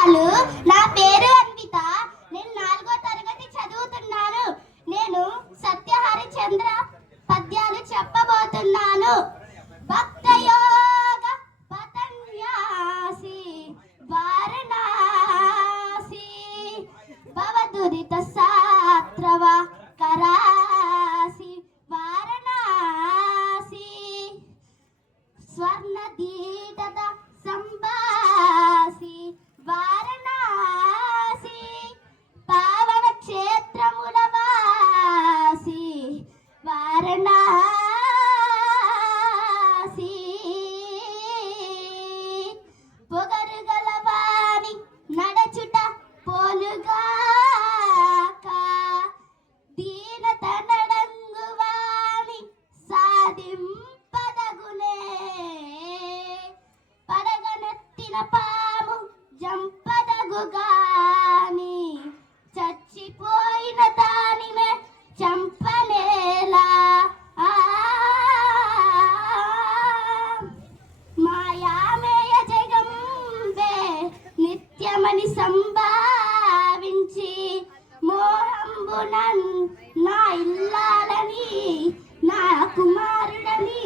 నమస్కారాలు. నా పేరు అన్విత. నేను 4వ తరగతి చదువుతున్నాను. నేను సత్య హరిచంద్ర పద్యాలు చెప్పబోతున్నాను. భక్తయోగ పతన్యాసి వారణాసి భవదురిత సాత్రవ కరాసి వారణాసి స్వర్ణదీటద సంభాసి వారణాసి పావన క్షేత్రముల వాసి వారణాసి పొగరుగల వాణి నడచుట పోలుగాక దీనత నడంగు వాణి సాధింపదగునే పడగనెత్తిన పాము జంపదగుగాని చచ్చిపోయిన దానినే చంపనేలా మాయామేయ జగంబే నిత్యమని సంభావించి మోహంబునన్ నా ఇల్లాలని నా కుమారుడని